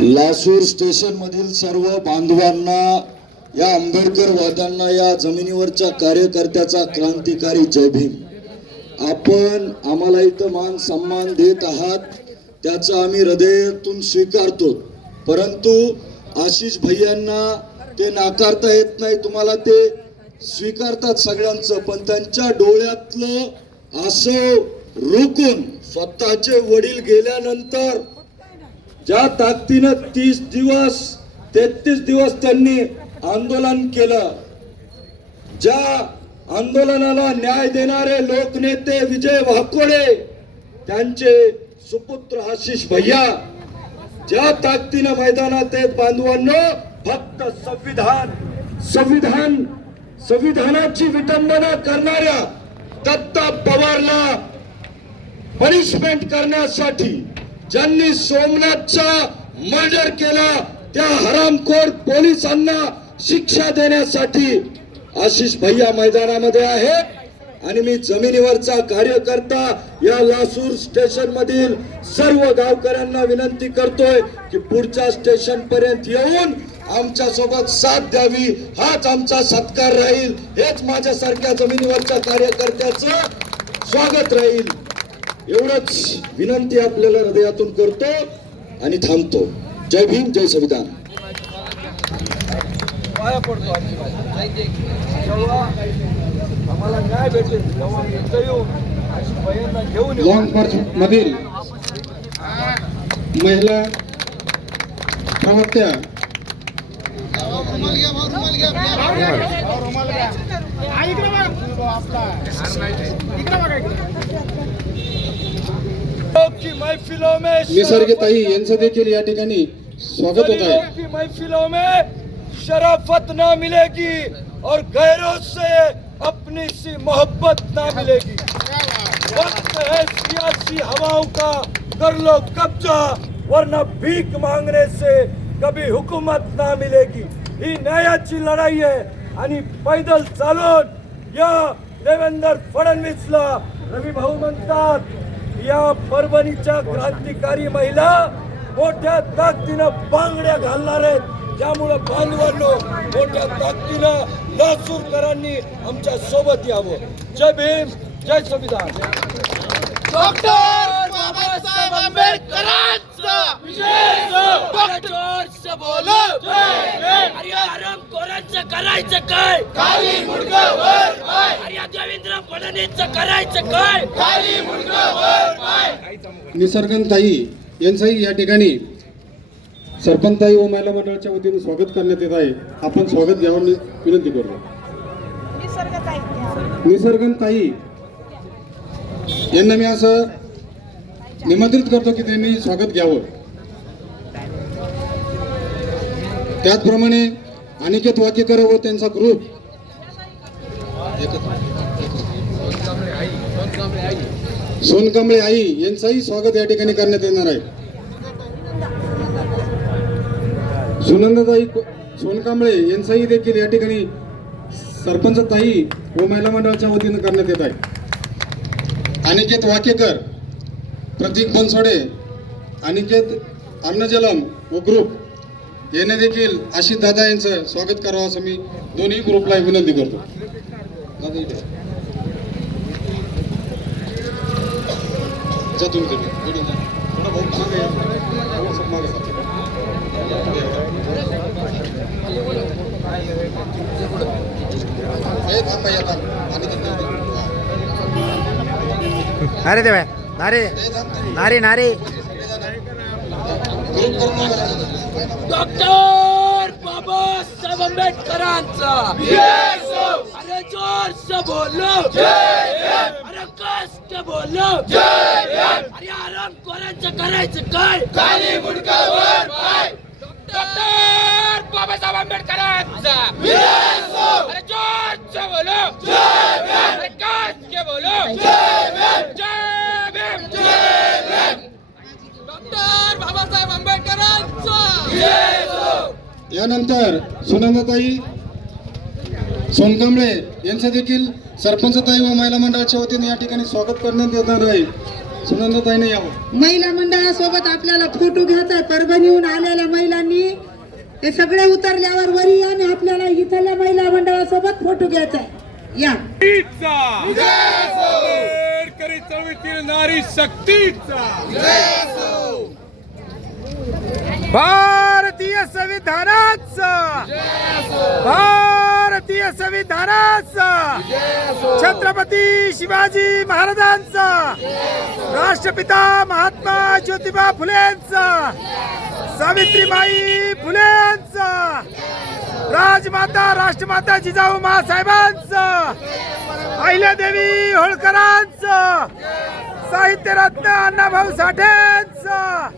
Lasur station मधील सर्व बांधवांना या आंबेडकर वाद्यांना या जमिनीवरच्या कार्यकर्त्याचा क्रांतिकारी जय भीम. आपण आम्हाला इथं मान सन्मान देत आहात त्याचा आम्ही हृदयातून स्वीकारतो. परंतु आशिष भैयांना ते नाकारता येत नाही तुम्हाला ते स्वीकारतात सगळ्यांचं पण त्यांच्या डोळ्यातलं असं रोखून स्वतःचे वडील गेल्यानंतर ज्या ताकदीनं तीस दिवस तेहतीस दिवस त्यांनी आंदोलन केलं ज्या आंदोलनाला न्याय देणारे लोकनेते विजय वाकोडे त्यांचे सुपुत्र आशिष भैया ज्या ताकदीनं मैदानात आहेत बांधवांना फक्त संविधान संविधान संविधानाची विटंबना करणाऱ्या दत्ता पवारला पनिशमेंट करण्यासाठी ज्यांनी सोमनाथचा मर्डर केला त्या हरामखोर पोलिसांना शिक्षा देण्यासाठी आशिष भैया मैदानामध्ये आहे. आणि मी जमिनीवरचा कार्यकर्ता या लासूर स्टेशन मधील सर्व गावकऱ्यांना विनंती करतोय की पुढच्या स्टेशन पर्यंत येऊन आमच्यासोबत साथ द्यावी. हाच आमचा सत्कार राहील. हेच माझ्यासारख्या जमिनीवरच्या कार्यकर्त्याचं स्वागत राहील. एवढंच विनंती आपल्याला हृदयातून करतो आणि थांबतो. जय भीम जय संविधान. लॉंग मार्च मधील महिला प्रवक्त्या में निसर्गताई यांचं देखील या ठिकाणी स्वागत होत आहे. महफिलों में शराफत ना मिलेगी और गैरों से अपनी सी मोहब्बत ना मिलेगी। वक्त है सियासी हवाओं का कर लो कब्जा वरना भीख मांगने से कभी हुकूमत ना मिलेगी। ही न्यायाची लढाई आहे आणि पैदल चालून या देवेंद्र फडणवीसला रवी भाऊ म्हणतात या परभणीच्या क्रांतिकारी महिला मोठ्या ताकदीनं बांगड्या घालणार आहेत. त्यामुळं बांधवांनो मोठ्या ताकदीनं लासूरकरांनी आमच्यासोबत यावं. जय भीम जय संविधान. डॉक्टर बाबासाहेब आंबेडकरांचा डॉक्टर बोलो अरे हरामखोरांचं करायचं काय खाली मुडकं वर करायचं काय? खाली मुडकं निसर्गनताई यांचंही या ठिकाणी सरपंचताई व महिला मंडळाच्या वतीने स्वागत करण्यात येत आहे. आपण स्वागत घ्यावं विनंती करतो निसर्गनताई यांना मी असं निमंत्रित करतो की त्यांनी स्वागत घ्यावं. त्याचप्रमाणे अनिकेत वाकेकर व त्यांचा ग्रुप सोनकांबळे आई यांचंही स्वागत या ठिकाणी करण्यात येणार आहे. सुनंदाताई सोनकांबळे यांचंही देखील या ठिकाणी सरपंच ताई व महिला मंडळाच्या वतीनं करण्यात येत आहे. अनिकेत वाकेकर प्रतीक बनसोडे अनिकेत अन्नजलम व ग्रुप याने देखील आशिष दादा यांचं स्वागत करावं असं मी दोन्ही ग्रुपला विनंती करतो. जा तुम्ही तुम्ही. थोडा भाऊ मागे मागे. नारे देवा नारे. नारे नारे. डॉक्टर बाबासाहेब आंबेडकरांचा. अरे जोर से बोलो। अरे कस के बोलो। अरे आराम हरामखोरांचं करायचं काय खाली मुडकं वर पाय डॉक्टर बाबासाहेब आंबेडकरांचा अरे जोर से बोलो। अरे कस के बोलो। जय भीम। डॉक्टर बाबासाहेब आंबेडकरांचा यानंतर सुनंदाताई सोनकांबळे यांचं देखील सरपंचताई व महिला मंडळाच्या वतीने या ठिकाणी स्वागत करण्यात येणार आहे. सुनंदाताईने यावं. महिला मंडळासोबत आपल्याला फोटो घ्यायचा आहे. परभणीहून आलेल्या महिलांनी ते सगळे उतरल्यावर वरी या आणि आपल्याला इथल्या महिला मंडळासोबत फोटो घ्यायचा आहे. या. नारी शक्तीचा. भारतीय संविधानाचा. भारतीय संविधानाचा. छत्रपती शिवाजी महाराजांचा. राष्ट्रपिता महात्मा ज्योतिबा फुलेंचा. सावित्रीबाई फुलेंचा. राजमाता राष्ट्रमाता जिजाऊ साहेबांचा अहिल्यादेवी होळकरांचं. साहित्यरत्न अण्णाभाऊ साठेंचं.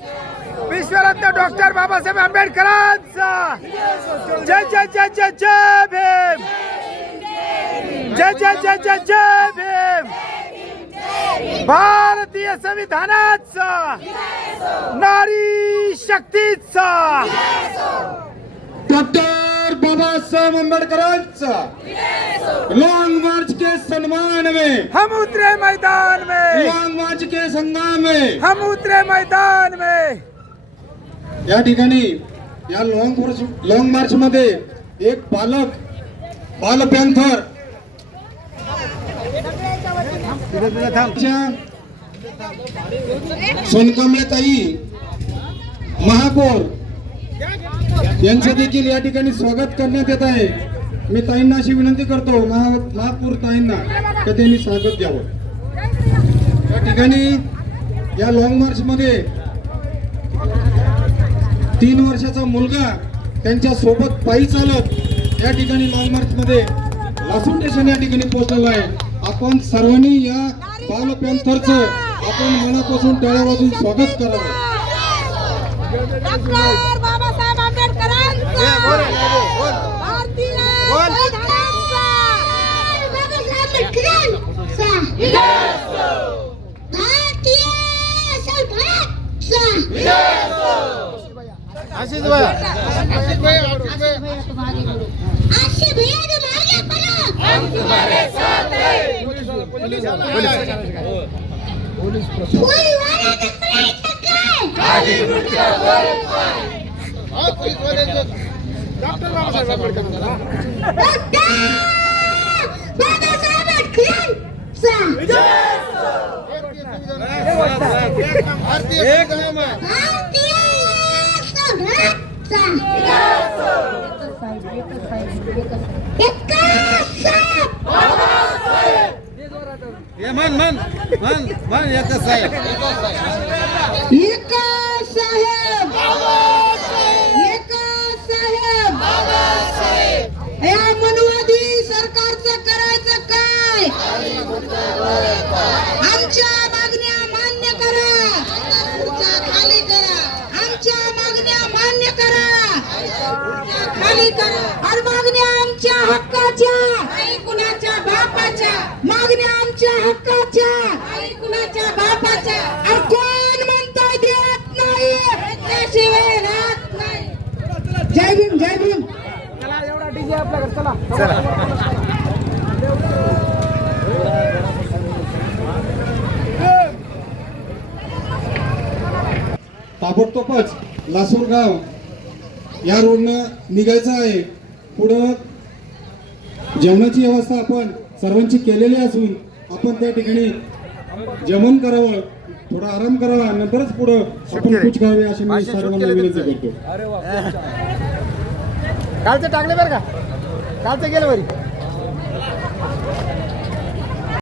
विश्वरत्न डॉक्टर बाबासाहेब आंबेडकरांचं. जय जय जय जय जय भीम. जय जय जय जय जय भीम. भारतीय संविधानाचा नारी शक्तीचा. डॉक्टर बाबासाहेब आंबेडकरांचा लॉन्ग मार्च के सम्मान में हम उतरे मैदान में. लॉन्ग मार्च के संग्राम में हम उतरे मैदान में. या ठिकाणी या लॉंग मार्च लॉंग मार्च मध्ये एक पालक बाल पॅन्थर. महापौर. यांचं देखील या ठिकाणी स्वागत करण्यात येत आहे. मी ताईंना अशी विनंती करतो महा महापौर ताईंना का त्यांनी स्वागत द्यावं. या ठिकाणी या लॉंग मार्च मध्ये तीन वर्षाचा मुलगा त्यांच्यासोबत पायी चालत या ठिकाणी लॉंग मार्च मध्ये लासूर स्टेशन या ठिकाणी पोहोचलेला आहे. आपण सर्वांनी या बाल पॅन्थरचं आपण मनापासून टाळ्या वाजून स्वागत करावं. आशीष ભાઈ આશીષ ભાઈ આશીષ ભાઈ तुम आगे बढ़ो आशे भैया तुम आगे बढ़ो हम तुम्हारे साथ हैं। कोई हाँ। वाला तक नहीं टकराए आओ, पुलिस वाले जो डॉक्टर बाबा साहेब आंबेडकर होता ना, डॉक्टर बाबा साहब अटकलाल सा भारतीय संविधान में भारतीय संघाचा एका साहेब. एका साहेब एका साहेब या मनवादी सरकारचं करायचं काय आमच्या मागण्या मान्य करा खाली करा आमच्या मागण्या मान्य करा करा आणि मागण्या आमच्या हक्काच्या. आई कुणाच्या बापाच्या? मागण्या आमच्या हक्काच्या. आई कुणाच्या बापाच्या? कोण म्हणता देत नाही? त्याशिवाय राहत नाही. जय भीम जय भीम. ताबडतोबच लासूर गाव या रोडनं निघायचं आहे. पुढं जेवणाची व्यवस्था आपण सर्वांची केलेली असून आपण त्या ठिकाणी जेवण करावं थोडा आराम करावा नंतरच पुढं आपण कुच करावे अशी मी सर्वांना विनंती करतो. कालचं टाकले बरं का? कालचं गेलं बरी.